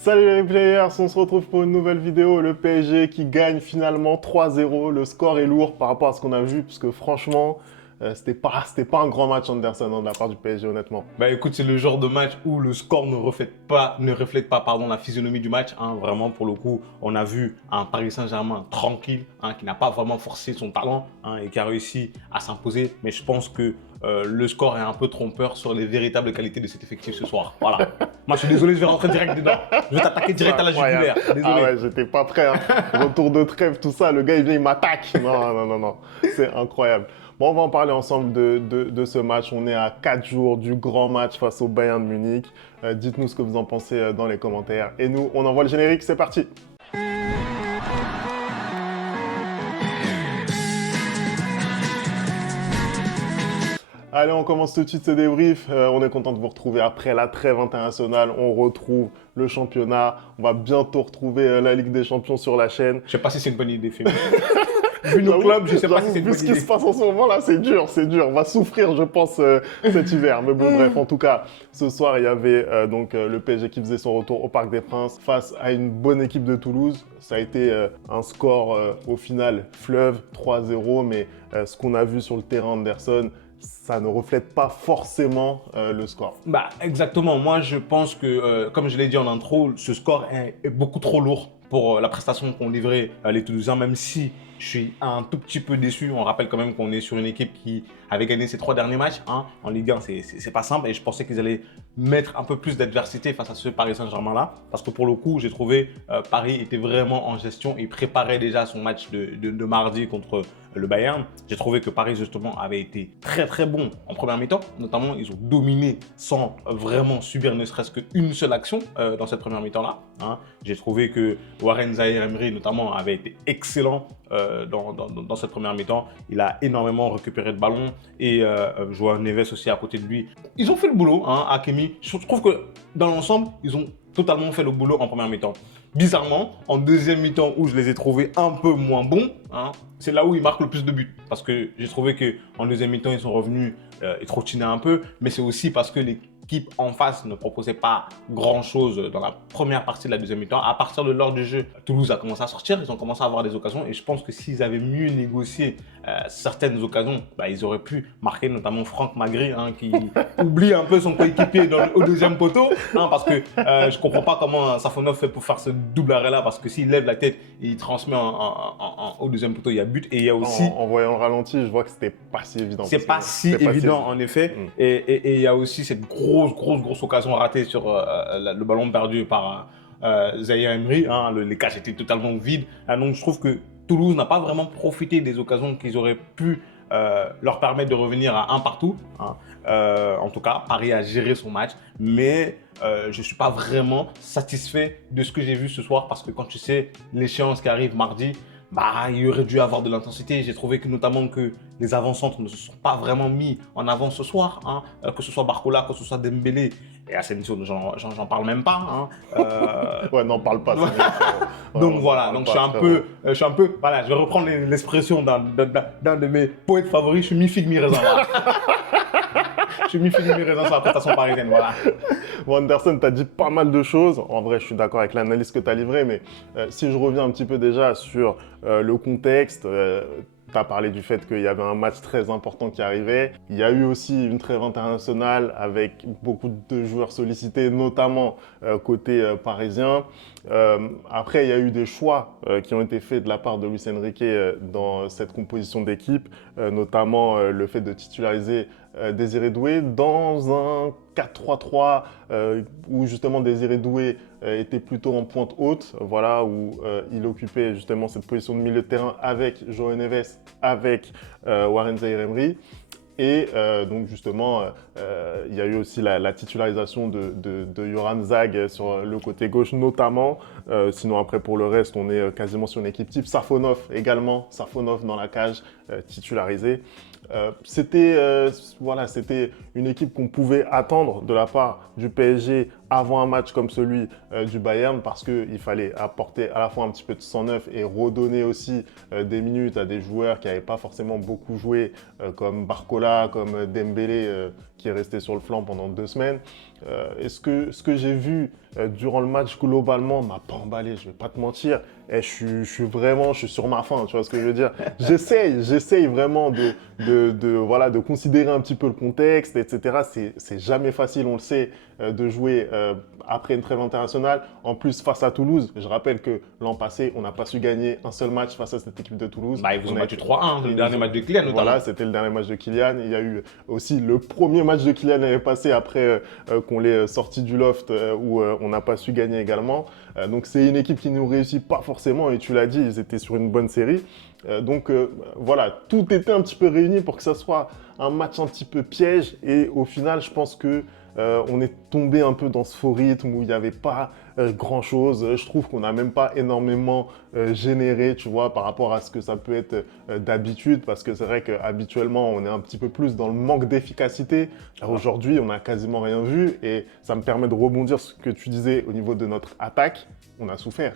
Salut les players, on se retrouve pour une nouvelle vidéo. Le PSG qui gagne finalement 3-0. Le score est lourd par rapport à ce qu'on a vu, parce que franchement, c'était pas un grand match Anderson de la part du PSG, honnêtement. Bah écoute, c'est le genre de match où le score ne reflète pas la physionomie du match. Vraiment, pour le coup, on a vu un Paris Saint-Germain tranquille, qui n'a pas vraiment forcé son talent et qui a réussi à s'imposer. Mais je pense que le score est un peu trompeur sur les véritables qualités de cet effectif ce soir. Voilà. Moi, je suis désolé, je vais rentrer direct dedans. Je vais t'attaquer C'est direct à la incroyable. jugulaire. Désolé. Ah ouais, j'étais pas prêt. Retour de trêve, tout ça, le gars il vient, il m'attaque. Non, non, non, non. C'est incroyable. Bon, on va en parler ensemble de ce match. On est à 4 jours du grand match face au Bayern de Munich. Dites-nous ce que vous en pensez dans les commentaires. Et nous, on envoie le générique, c'est parti. Allez, on commence tout de suite ce débrief. On est content de vous retrouver après la trêve internationale. On retrouve le championnat. On va bientôt retrouver la Ligue des Champions sur la chaîne. Je sais pas si c'est une bonne idée, Femi. Vu nos clubs, je sais pas si c'est une Vu bonne ce qui idée. se passe en ce moment là, c'est dur, c'est dur. On va souffrir, je pense, cet hiver. Mais bon, bref, en tout cas, ce soir, il y avait le PSG qui faisait son retour au Parc des Princes face à une bonne équipe de Toulouse. Ça a été un score au final fleuve 3-0, mais ce qu'on a vu sur le terrain Anderson, ça ne reflète pas forcément le score. Bah exactement, moi je pense que, comme je l'ai dit en intro, ce score est beaucoup trop lourd pour la prestation qu'ont livré les Toulousains, même si je suis un tout petit peu déçu. On rappelle quand même qu'on est sur une équipe qui avait gagné ses 3 derniers matchs en Ligue 1, c'est pas simple, et je pensais qu'ils allaient mettre un peu plus d'adversité face à ce Paris Saint-Germain là, parce que pour le coup j'ai trouvé Paris était vraiment en gestion et préparait déjà son match de mardi contre le Bayern. J'ai trouvé que Paris justement avait été très très bon en première mi-temps, notamment ils ont dominé sans vraiment subir ne serait-ce qu'une seule action dans cette première mi-temps là. J'ai trouvé que Warren Zaïre-Emery notamment avait été excellent dans cette première mi-temps. Il a énormément récupéré de ballons et Joao Neves aussi à côté de lui. Ils ont fait le boulot, Hakimi. Je trouve que dans l'ensemble, ils ont totalement fait le boulot en première mi-temps. Bizarrement, en deuxième mi-temps où je les ai trouvés un peu moins bons, c'est là où ils marquent le plus de buts. Parce que j'ai trouvé qu'en deuxième mi-temps, ils sont revenus et trottiner un peu, mais c'est aussi parce que l'équipe en face ne proposait pas grand-chose dans la première partie de la deuxième mi-temps. À partir de l'heure du jeu, Toulouse a commencé à sortir, ils ont commencé à avoir des occasions et je pense que s'ils avaient mieux négocié certaines occasions, ils auraient pu marquer, notamment Franck Magri qui oublie un peu son coéquipier au deuxième poteau, parce que je ne comprends pas comment Safonov fait pour faire ce double arrêt-là, parce que s'il lève la tête et il transmet au deuxième poteau, il y a but et il y a aussi... En voyant le ralenti, je vois que c'était pas si évident. C'est pas si évident en effet. Et il y a aussi cette grosse occasion ratée sur le ballon perdu par Zaïre Emery. Les cages étaient totalement vides. Donc je trouve que Toulouse n'a pas vraiment profité des occasions qu'ils auraient pu leur permettre de revenir à un partout. En tout cas, Paris a géré son match, mais je ne suis pas vraiment satisfait de ce que j'ai vu ce soir, parce que quand tu sais l'échéance qui arrive mardi, il aurait dû avoir de l'intensité. J'ai trouvé que notamment que les avant-centres ne se sont pas vraiment mis en avant ce soir, que ce soit Barcola, que ce soit Dembélé et Asensio, j'en parle même pas. Ouais, n'en parle pas. Donc voilà, donc je suis un peu, voilà, je vais reprendre l'expression d'un de mes poètes favoris, je suis mi-figue, mi-raisin. Voilà. Je suis mi-figue, mi-raisin sur la prestation parisienne, voilà. Bon, Anderson, tu as dit pas mal de choses. En vrai, je suis d'accord avec l'analyse que tu as livrée, mais si je reviens un petit peu déjà sur le contexte, tu as parlé du fait qu'il y avait un match très important qui arrivait. Il y a eu aussi une trêve internationale avec beaucoup de joueurs sollicités, notamment côté parisien. Après, il y a eu des choix qui ont été faits de la part de Luis Enrique dans cette composition d'équipe, notamment le fait de titulariser Désiré Doué dans un 4-3-3 où justement Désiré Doué était plutôt en pointe haute, voilà, où il occupait justement cette position de milieu de terrain avec Joao Neves, avec Warren Zaïre-Emery. Et donc justement, il y a eu aussi la titularisation de Yoran Zag sur le côté gauche notamment. Sinon après pour le reste, on est quasiment sur une équipe type. Safonov également, Safonov dans la cage, titularisé. C'était une équipe qu'on pouvait attendre de la part du PSG avant un match comme celui du Bayern, parce qu'il fallait apporter à la fois un petit peu de sang neuf et redonner aussi des minutes à des joueurs qui n'avaient pas forcément beaucoup joué, comme Barcola, comme Dembélé, qui est resté sur le flanc pendant 2 semaines. Et ce que j'ai vu durant le match, globalement, m'a pas emballé, je vais pas te mentir. Et je suis sur ma faim, tu vois ce que je veux dire. J'essaye vraiment de considérer un petit peu le contexte, etc. C'est jamais facile, on le sait, de jouer après une trêve internationale. En plus, face à Toulouse, je rappelle que l'an passé, on n'a pas su gagner un seul match face à cette équipe de Toulouse. Bah, ils vous ont battu 3-1, le dernier match de Kylian notamment. Voilà, c'était le dernier match de Kylian. Il y a eu aussi le premier match de Kylian l'année passée après qu'on l'ait sorti du loft où on n'a pas su gagner également. Donc c'est une équipe qui ne nous réussit pas forcément et tu l'as dit, ils étaient sur une bonne série. Donc voilà, tout était un petit peu réuni pour que ça soit un match un petit peu piège et au final, je pense que on est tombé un peu dans ce faux rythme où il n'y avait pas grand-chose. Je trouve qu'on n'a même pas énormément généré, tu vois, par rapport à ce que ça peut être d'habitude, parce que c'est vrai qu'habituellement, on est un petit peu plus dans le manque d'efficacité. Aujourd'hui, on n'a quasiment rien vu et ça me permet de rebondir sur ce que tu disais au niveau de notre attaque. On a souffert.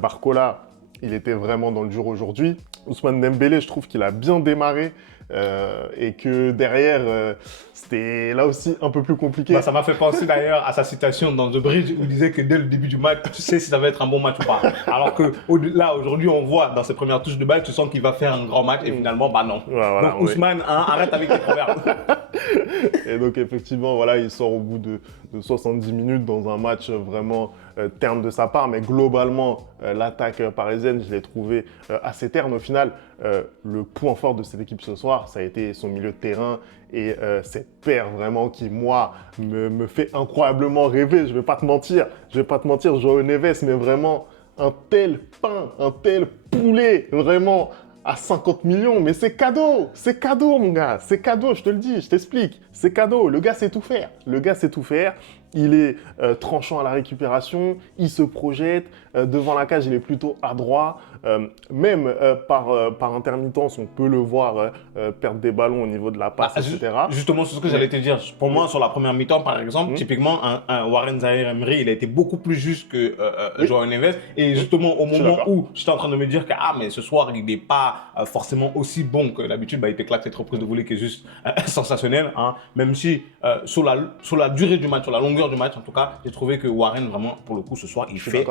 Barcola, il était vraiment dans le dur aujourd'hui. Ousmane Dembélé, je trouve qu'il a bien démarré. Et que derrière, c'était là aussi un peu plus compliqué. Bah, ça m'a fait penser d'ailleurs à sa citation dans The Bridge où il disait que dès le début du match, tu sais si ça va être un bon match ou pas. Alors que là, aujourd'hui, on voit dans ses premières touches de balle, tu sens qu'il va faire un grand match et finalement, bah non. Ouais, voilà, donc Ousmane, arrête avec les proverbes. Et donc effectivement, voilà, il sort au bout de 70 minutes dans un match vraiment terne de sa part, mais globalement, l'attaque parisienne, je l'ai trouvé assez terne au final. Le point fort de cette équipe ce soir, ça a été son milieu de terrain et cette paire vraiment qui, moi, me fait incroyablement rêver. Je vais pas te mentir, João Neves, mais vraiment un tel pain, un tel poulet, vraiment à 50 millions, mais c'est cadeau, mon gars, c'est cadeau, je te le dis, je t'explique, c'est cadeau, le gars sait tout faire, il est tranchant à la récupération, il se projette, devant la cage il est plutôt adroit, même par intermittence on peut le voir perdre des ballons au niveau de la passe, etc. Justement, c'est ce que j'allais te dire, pour moi sur la première mi-temps par exemple, typiquement un Warren Zaïre-Emery, il a été beaucoup plus juste que João Neves, et justement au moment où j'étais en train de me dire que mais ce soir il n'est pas forcément aussi bon que d'habitude, il te claque cette reprise de volée qui est juste sensationnelle, hein. Même si sur la durée du match, sur la longueur du match en tout cas, j'ai trouvé que Warren vraiment pour le coup ce soir il fait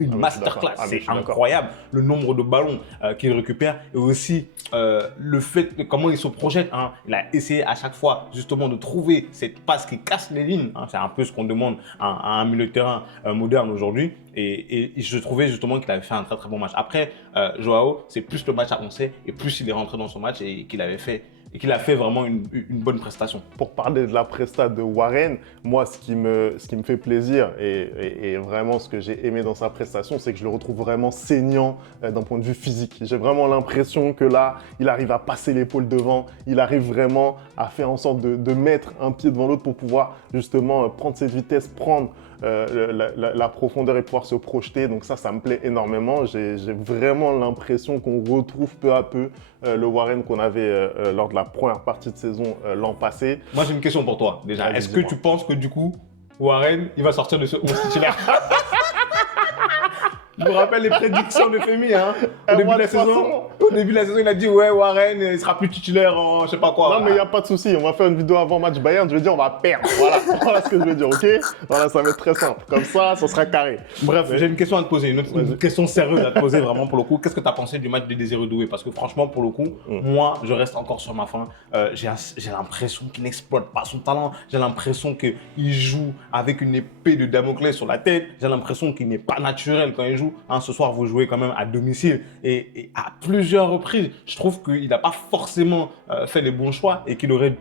une masterclass, c'est incroyable le nombre de ballons qu'il récupère et aussi le fait de comment il se projette, hein. Il a essayé à chaque fois justement de trouver cette passe qui casse les lignes, hein. C'est un peu ce qu'on demande à un milieu de terrain moderne aujourd'hui et je trouvais justement qu'il avait fait un très très bon match. Après Joao, c'est plus le match avancé et plus il est rentré dans son match et qu'il a fait vraiment une bonne prestation. Pour parler de la presta de Warren, moi, ce qui me fait plaisir et vraiment ce que j'ai aimé dans sa prestation, c'est que je le retrouve vraiment saignant d'un point de vue physique. J'ai vraiment l'impression que là, il arrive à passer l'épaule devant, il arrive vraiment à faire en sorte de mettre un pied devant l'autre pour pouvoir justement prendre cette vitesse, prendre la profondeur et pouvoir se projeter. Donc ça me plaît énormément. J'ai vraiment l'impression qu'on retrouve peu à peu le Warren qu'on avait lors de la première partie de saison l'an passé. Moi, j'ai une question pour toi déjà. Est-ce que tu penses que du coup, Warren, il va sortir de ce 11 titulaire? Je me rappelle les prédictions de Femi, hein. Au début de la saison, il a dit ouais, Warren, il sera plus titulaire en je sais pas quoi. Non, mais il n'y a pas de souci. On va faire une vidéo avant match Bayern. Je vais dire, on va perdre. Voilà ce que je veux dire, ok? Voilà, ça va être très simple. Comme ça sera carré. Bref, j'ai une question à te poser, une question sérieuse à te poser vraiment pour le coup. Qu'est-ce que tu as pensé du match de Désiré Doué? Parce que franchement, pour le coup, moi, je reste encore sur ma faim. J'ai l'impression qu'il n'exploite pas son talent. J'ai l'impression qu'il joue avec une épée de Damoclès sur la tête. J'ai l'impression qu'il n'est pas naturel quand il joue. Hein, ce soir, vous jouez quand même à domicile et à plusieurs reprises, je trouve qu'il n'a pas forcément fait les bons choix et qu'il aurait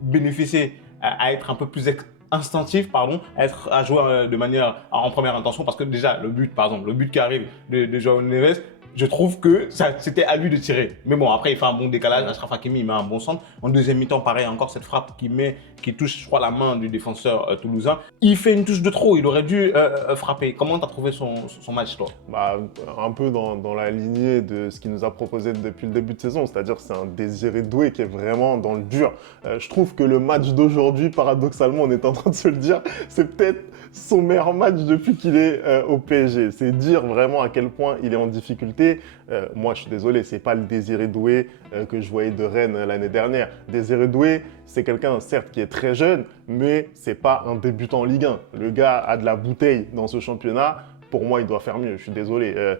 bénéficié à être un peu plus instinctif, à jouer de manière en première intention parce que déjà, le but qui arrive de João Neves, je trouve que c'était à lui de tirer. Mais bon, après, il fait un bon décalage. Achraf Hakimi, il met un bon centre. En deuxième mi-temps, pareil, encore cette frappe qui touche, je crois, la main du défenseur toulousain. Il fait une touche de trop. Il aurait dû frapper. Comment tu as trouvé son match, toi? Un peu dans la lignée de ce qu'il nous a proposé depuis le début de saison. C'est-à-dire que c'est un Désiré Doué qui est vraiment dans le dur. Je trouve que le match d'aujourd'hui, paradoxalement, on est un train de se le dire, c'est peut-être son meilleur match depuis qu'il est au PSG. C'est dire vraiment à quel point il est en difficulté. Moi, je suis désolé, c'est pas le Désiré Doué que je voyais de Rennes l'année dernière. Désiré Doué, c'est quelqu'un, certes, qui est très jeune, mais c'est pas un débutant en Ligue 1. Le gars a de la bouteille dans ce championnat. Pour moi, il doit faire mieux. Je suis désolé.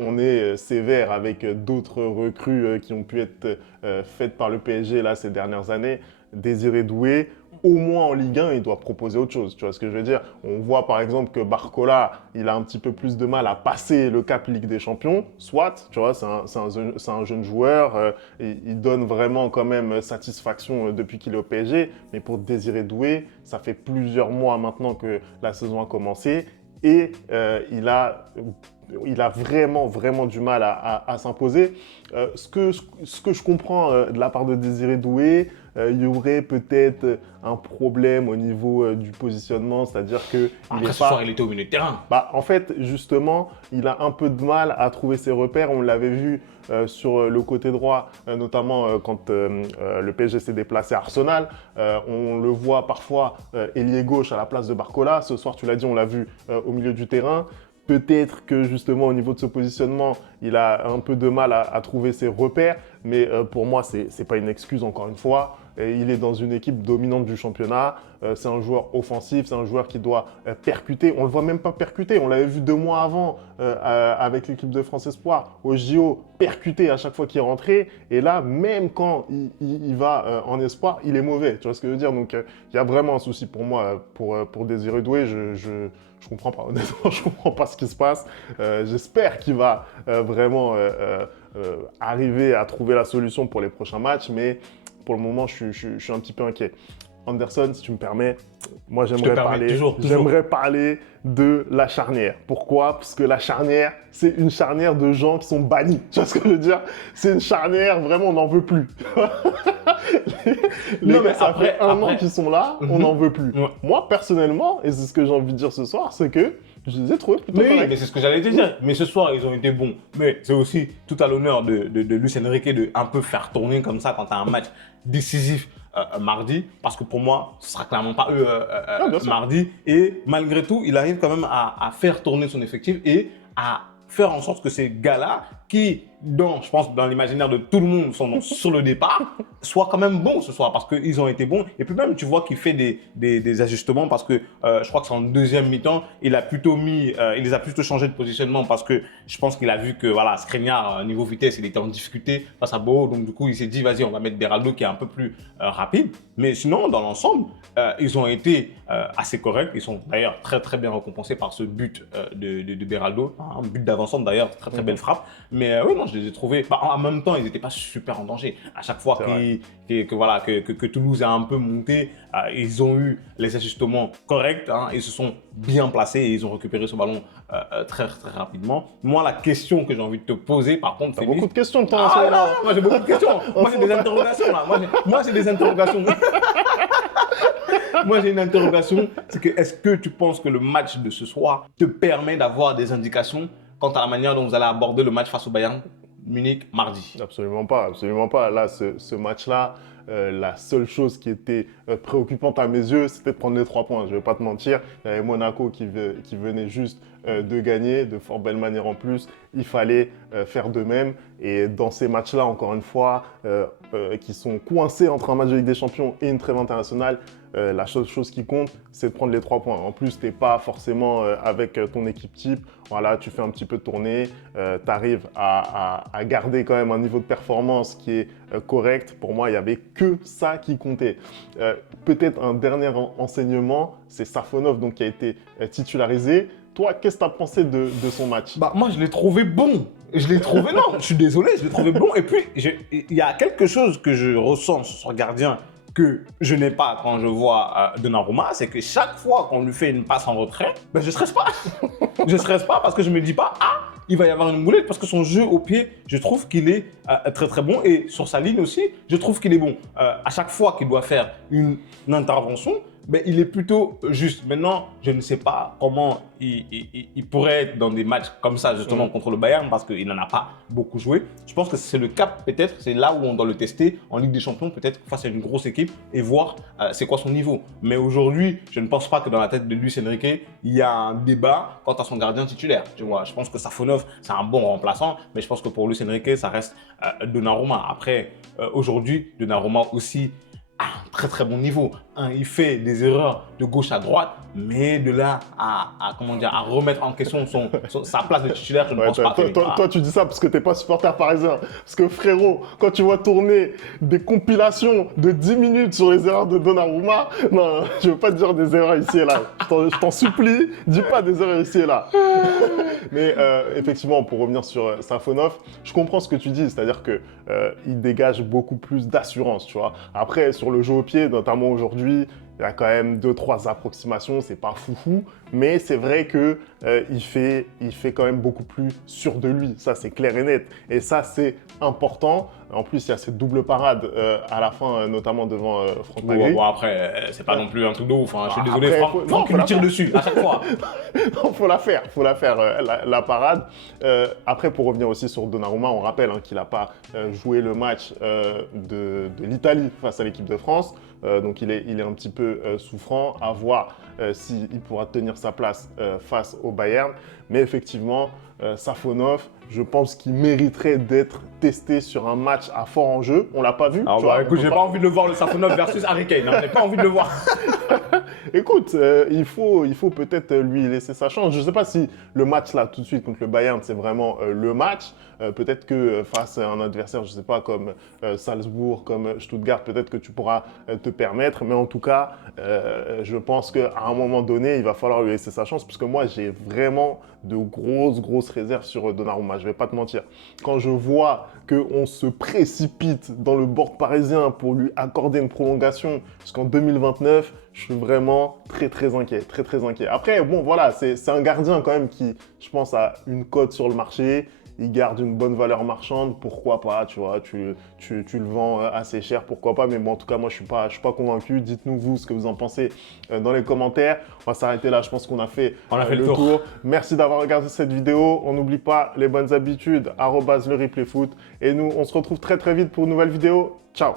On est sévère avec d'autres recrues qui ont pu être faites par le PSG là, ces dernières années. Désiré Doué, au moins en Ligue 1, il doit proposer autre chose. Tu vois ce que je veux dire? On voit par exemple que Barcola, il a un petit peu plus de mal à passer le cap Ligue des Champions. Soit, tu vois, c'est un jeune joueur. Il donne vraiment quand même satisfaction depuis qu'il est au PSG. Mais pour Désiré Doué, ça fait plusieurs mois maintenant que la saison a commencé. Et il a vraiment du mal à s'imposer. Ce que je comprends de la part de Désiré Doué, il y aurait peut-être un problème au niveau du positionnement, c'est-à-dire que Après, ce soir, il était au milieu de terrain. Bah, en fait, justement, il a un peu de mal à trouver ses repères. On l'avait vu sur le côté droit, notamment quand le PSG s'est déplacé à Arsenal. On le voit parfois ailier gauche à la place de Barcola. Ce soir, tu l'as dit, on l'a vu au milieu du terrain. Peut-être que justement au niveau de ce positionnement, il a un peu de mal à trouver ses repères, mais pour moi, ce n'est pas une excuse encore une fois. Il est dans une équipe dominante du championnat, c'est un joueur offensif, c'est un joueur qui doit percuter. On ne le voit même pas percuter, on l'avait vu 2 mois avant avec l'équipe de France Espoir, au JO, percuter à chaque fois qu'il est rentré. Et là, même quand il va en Espoir, il est mauvais, tu vois ce que je veux dire? Donc il y a vraiment un souci pour moi, pour Désiré Doué. Je comprends pas, honnêtement, je comprends pas ce qui se passe. J'espère qu'il va vraiment arriver à trouver la solution pour les prochains matchs, mais pour le moment, je suis un petit peu inquiet. Anderson, si tu me permets, moi j'aimerais parler de la charnière. Pourquoi? Parce que la charnière, c'est une charnière de gens qui sont bannis. Tu vois ce que je veux dire? C'est une charnière, vraiment, on n'en veut plus. Les gars, ça fait un an qu'ils sont là, on n'en veut plus. Ouais. Moi, personnellement, et c'est ce que j'ai envie de dire ce soir, c'est que je les ai trouvés plutôt Oui, corrects. mais c'est ce que j'allais te dire. Mais ce soir, ils ont été bons. Mais c'est aussi tout à l'honneur de Luis Enrique de un peu faire tourner comme ça quand tu as un match décisif mardi. Parce que pour moi, ce sera clairement pas eux mardi. Et malgré tout, il arrive quand même à faire tourner son effectif et à faire en sorte que ces gars-là, qui, je pense, dans l'imaginaire de tout le monde, sont sur le départ, soient quand même bons ce soir parce qu'ils ont été bons. Et puis même, tu vois qu'il fait des ajustements parce que je crois que c'est en deuxième mi-temps, il les a plutôt changé de positionnement parce que je pense qu'il a vu que voilà, Skriniar, niveau vitesse, il était en difficulté face à Boho. Donc du coup, il s'est dit, vas-y, on va mettre Beraldo qui est un peu plus rapide. Mais sinon, dans l'ensemble, ils ont été assez corrects. Ils sont d'ailleurs très très bien récompensés par ce but de Beraldo, un but d'avancement d'ailleurs, très très belle frappe. Mais oui, non, je les ai trouvés. Bah, en même temps, ils n'étaient pas super en danger. À chaque fois que Toulouse a un peu monté, ils ont eu les ajustements corrects. Ils se sont bien placés et ils ont récupéré ce ballon très très rapidement. Moi, la question que j'ai envie de te poser, par contre, T'as beaucoup de questions de temps. Moi, j'ai beaucoup de questions. Moi, j'ai des interrogations là. Moi, j'ai des interrogations. Moi, j'ai une interrogation. C'est que est-ce que tu penses que le match de ce soir te permet d'avoir des indications quant à la manière dont vous allez aborder le match face au Bayern Munich mardi? Absolument pas, absolument pas. Là, ce match-là, la seule chose qui était préoccupante à mes yeux, c'était de prendre les 3 points. Je ne vais pas te mentir, il y avait Monaco qui venait juste de gagner, de fort belle manière en plus. Il fallait faire de même. Et dans ces matchs-là, encore une fois, qui sont coincés entre un match de Ligue des Champions et une trêve internationale, la seule chose qui compte, c'est de prendre les 3 points. En plus, tu n'es pas forcément avec ton équipe type. Voilà, tu fais un petit peu de tournée, tu arrives à garder quand même un niveau de performance qui est correct. Pour moi, il n'y avait que ça qui comptait. Peut-être un dernier enseignement, c'est Safonov donc, qui a été titularisé. Toi, qu'est-ce que tu as pensé de son match? Bah, moi, je l'ai trouvé bon. Je l'ai trouvé, non, je suis désolé, je l'ai trouvé bon. Et puis, il y a quelque chose que je ressens sur ce gardien que je n'ai pas quand je vois Donnarumma, c'est que chaque fois qu'on lui fait une passe en retrait, ben, je ne stresse pas. Je ne stresse pas parce que je ne me dis pas, il va y avoir une boulette, parce que son jeu au pied, je trouve qu'il est très très bon. Et sur sa ligne aussi, je trouve qu'il est bon. À chaque fois qu'il doit faire une intervention, Ben, il est plutôt juste. Maintenant, je ne sais pas comment il pourrait être dans des matchs comme ça, justement, contre le Bayern, parce qu'il n'en a pas beaucoup joué. Je pense que c'est le cap, peut-être, c'est là où on doit le tester en Ligue des Champions, peut-être face à une grosse équipe et voir c'est quoi son niveau. Mais aujourd'hui, je ne pense pas que dans la tête de Luis Enrique, il y a un débat quant à son gardien titulaire. Tu vois, je pense que Safonov, c'est un bon remplaçant, mais je pense que pour Luis Enrique, ça reste Donnarumma. Après, aujourd'hui, Donnarumma aussi à un très très bon niveau. Il fait des erreurs de gauche à droite, mais de là comment dire, à remettre en question sa place de titulaire, je ne pense pas. Toi, tu dis ça parce que t'es pas supporter parisien. Parce que frérot, quand tu vois tourner des compilations de 10 minutes sur les erreurs de Donnarumma, non, je veux pas te dire des erreurs ici et là. Je t'en supplie, dis pas des erreurs ici et là. Mais effectivement, pour revenir sur Safonov, je comprends ce que tu dis, c'est-à-dire que il dégage beaucoup plus d'assurance, tu vois. Après, sur le jeu au pied, notamment aujourd'hui, il y a quand même 2-3 approximations, c'est pas foufou, mais c'est vrai que il fait quand même beaucoup plus sûr de lui, ça c'est clair et net. Et ça c'est important. En plus, il y a cette double parade à la fin, notamment devant Franck Magri. Bon, après, c'est pas non plus un truc de ouf, hein. Je suis désolé, Franck lui tire dessus à chaque fois. Non, faut la faire, la parade. Après, pour revenir aussi sur Donnarumma, on rappelle qu'il n'a pas joué le match de l'Italie face à l'équipe de France. Donc il est un petit peu souffrant, à voir s'il pourra tenir sa place face au Bayern. Mais effectivement, Safonov, je pense qu'il mériterait d'être testé sur un match à fort enjeu. On l'a pas vu. Écoute, j'ai pas envie de le voir, le Safonov versus Harry Kane. J'ai pas envie de le voir. Écoute, il faut peut-être lui laisser sa chance. Je ne sais pas si le match là, tout de suite contre le Bayern, c'est vraiment le match. Peut-être que face à un adversaire, je ne sais pas, comme Salzbourg, comme Stuttgart, peut-être que tu pourras te permettre. Mais en tout cas, je pense qu'à un moment donné, il va falloir lui laisser sa chance. Parce que moi, j'ai vraiment de grosses réserves sur Donnarumma. Je ne vais pas te mentir. Quand je vois qu'on se précipite dans le board parisien pour lui accorder une prolongation jusqu'en 2029, je suis vraiment très inquiet. Après, bon, voilà, c'est un gardien quand même qui, je pense, a une cote sur le marché. Il garde une bonne valeur marchande, pourquoi pas, tu vois, tu le vends assez cher, pourquoi pas, mais bon, en tout cas, moi, je suis pas convaincu. Dites-nous, vous, ce que vous en pensez dans les commentaires. On va s'arrêter là, je pense qu'on a fait, le tour. Merci d'avoir regardé cette vidéo. On n'oublie pas les bonnes habitudes, @le replay foot. Et nous, on se retrouve très vite pour une nouvelle vidéo. Ciao.